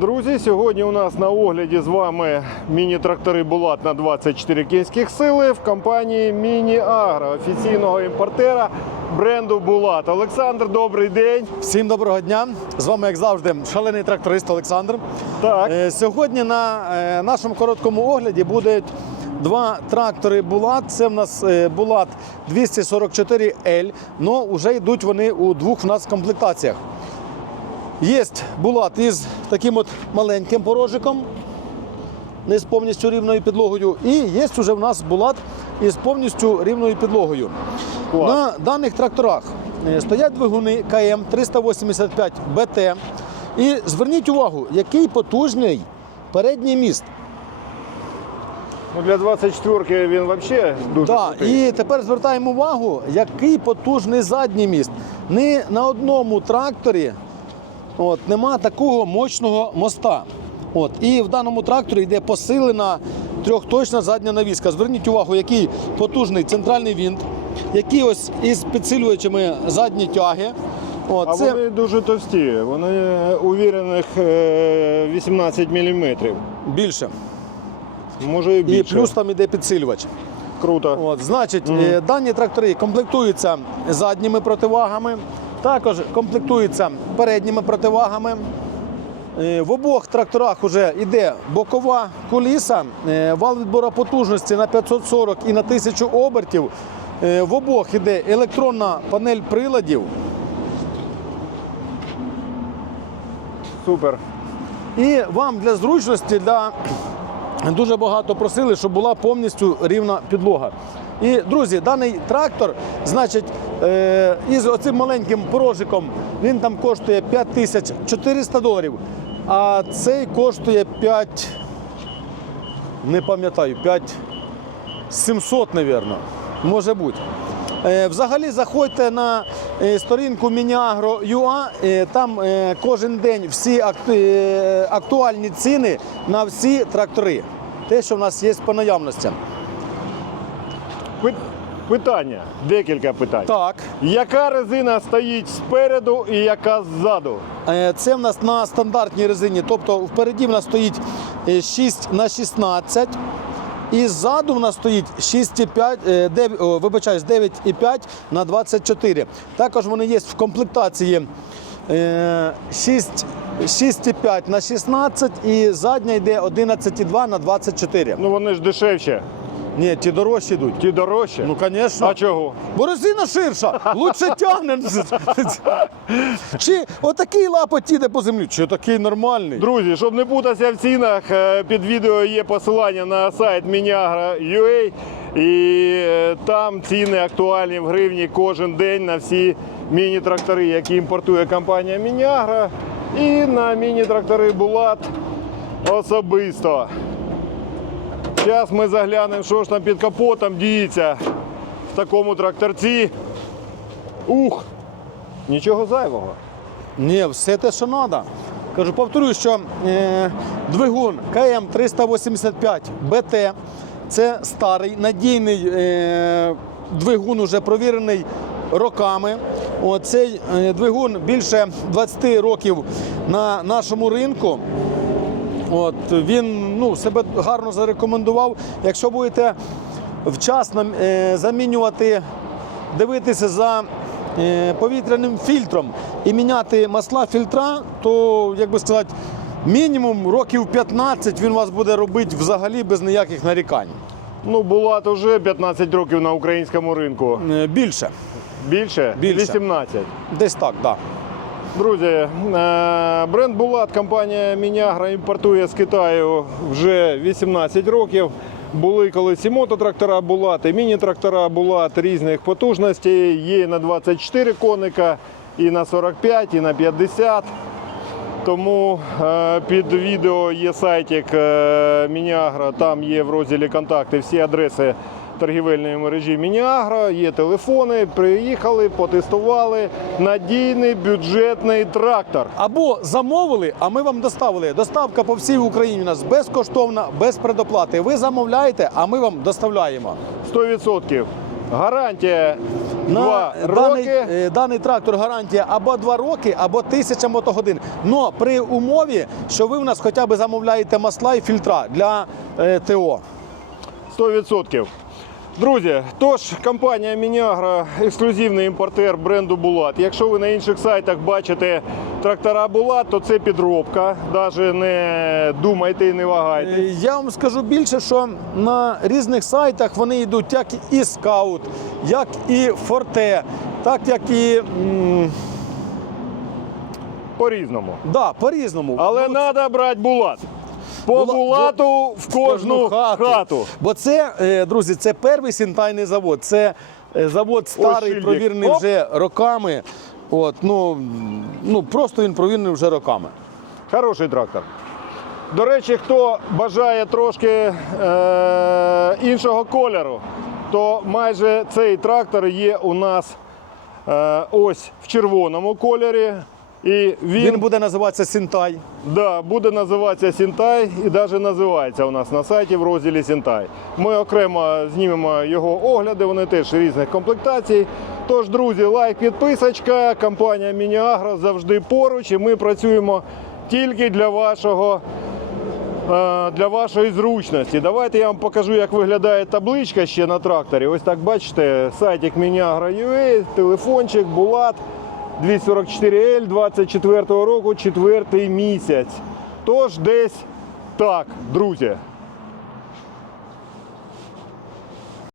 Друзі, сьогодні у нас на огляді з вами міні-трактори Булат на 24 кінських сили в компанії Міні Агро, офіційного імпортера бренду Булат. Олександр, добрий день. Всім доброго дня! З вами, як завжди, шалений тракторист Олександр. Так, Е, Сьогодні на е, нашому короткому огляді будуть два трактори Булат. Це в нас е, Булат 244L, але вже йдуть вони у двох в нас комплектаціях. Є Булат із таким от маленьким порожиком, не з повністю рівною підлогою. І є вже в нас Булат із повністю рівною підлогою. Клас. На даних тракторах е, стоять двигуни КМ 385 БТ. І зверніть увагу, який потужний передній міст. ну для 24-ки він взагалі дуже Да, крутий. і тепер звертаємо увагу, який потужний задній міст. Ні на одному тракторі от, нема такого мощного моста. От, і в даному тракторі йде посилена трьохточна задня навіска. Зверніть увагу, який потужний центральний винт, який ось із підсилювачами задні тяги. От, А це вони дуже товсті, вони увірених е, 18 мм. більше. Може і І плюс там іде підсилювач. Круто. От, значить, е, дані трактори комплектуються задніми противагами, також комплектуються передніми противагами. Е, В обох тракторах вже йде бокова коліса, е, вал відбору потужності на 540 і на 1000 обертів. Е, В обох йде електронна панель приладів. Супер. І вам для зручності, для дуже багато просили, щоб була повністю рівна підлога. І, друзі, даний трактор, значить, е, із оцим маленьким порожиком він там коштує 5400 доларів, а цей коштує 5, не пам'ятаю, 5700, мабуть, може бути. Е, Взагалі заходьте на е, сторінку Мініагро.ua, там кожен день всі актуальні ціни на всі трактори. Те, що в нас є по наявностям. Пи- Питання, декілька питань. Так, Яка резина стоїть спереду і яка ззаду? е, це в нас на стандартній резині. Тобто впереді в нас стоїть е, 6 на 16. І ззаду в нас стоїть 6,5, е, дев- о, вибачаюсь, 9,5 на 24. Також вони є в комплектації е, 6, 6,5 на 16 і задня йде 11,2 на 24. Ну вони ж дешевші, Ні, ті дорожчі йдуть. ті дорожчі. Ну, звісно. а чого? Бо резина ширша, лучше тягне. Чи отакий лапоть іде по землі, чи такий нормальний. Друзі, щоб не путатися в цінах, е, під відео є посилання на сайт Miniagro.ua і е, там ціни актуальні в гривні кожен день на всі міні-трактори, які імпортує компанія Мініагро, і на міні-трактори Булат особисто. Зараз ми заглянемо, що ж там під капотом діється в такому тракторці. Ух! Нічого зайвого. Ні, все те, що треба. Кажу, повторюю, що е, двигун КМ 385 БТ це старий надійний е, двигун, уже провірений роками. О, цей е, двигун більше 20 років на нашому ринку. От, він ну, себе гарно зарекомендував. Якщо будете вчасно е, замінювати, дивитися за е, повітряним фільтром і міняти масла фільтра, то, як би сказати, мінімум років 15 він вас буде робити взагалі без ніяких нарікань. Ну, Булат уже 15 років на українському ринку. Е, Більше. Більше? Більше. 18. Десь так, так. Да. Друзі, е, бренд Булат компанія Мінягра імпортує з Китаю вже 18 років. Були колись і мототрактора Булат, і міні-трактора Булат різних потужностей. Є на 24 коника, і на 45, і на 50. Тому е, під відео є сайтик е, Мініагра, там є в розділі контакти всі адреси торгівельної мережі Мініагра, є телефони, приїхали, потестували. Надійний бюджетний трактор. Або замовили, а ми вам доставили. Доставка по всій Україні у нас безкоштовна, без предоплати. Ви замовляєте, а ми вам доставляємо. 100%. Гарантія На 2 даний, роки. е, даний трактор гарантія або 2 роки, або 1000 мотогодин. Но при умові, що ви в нас хоча б замовляєте масла і фільтра для е, ТО. 100%. Друзі, тож компанія Мініагро ексклюзивний імпортер бренду Булат. Якщо ви на інших сайтах бачите трактора Булат, то це підробка. Навіть не думайте і не Е, вагайтесь. Я вам скажу більше, що на різних сайтах вони йдуть як і скаут, як і форте, так як і м, По-різному. да, по-різному. Але Ну, треба брати Булат. По Була- Булату в кожну хату. Бо це, е, друзі, це перший сінтайний завод. Це е, завод старий, шильдик. провірений Оп. вже роками. От, ну, ну, просто він провірений вже роками. Хороший трактор. До речі, хто бажає трошки е- іншого кольору, то майже цей трактор є у нас е- ось в червоному кольорі. І він, Він буде називатися Сінтай. да, буде називатися Сінтай і навіть називається у нас на сайті в розділі Сінтай. Ми окремо знімемо його огляди, вони теж різних комплектацій. Тож, друзі, лайк, підписочка. Компанія Мініагро завжди поруч, і ми працюємо тільки для вашого. е, Для вашої зручності. Давайте я вам покажу, як виглядає табличка ще на тракторі. Ось так бачите, сайтик Мініагро.ua, телефончик, Булат 244L 24 року, четвертий місяць. Тож десь так, друзі.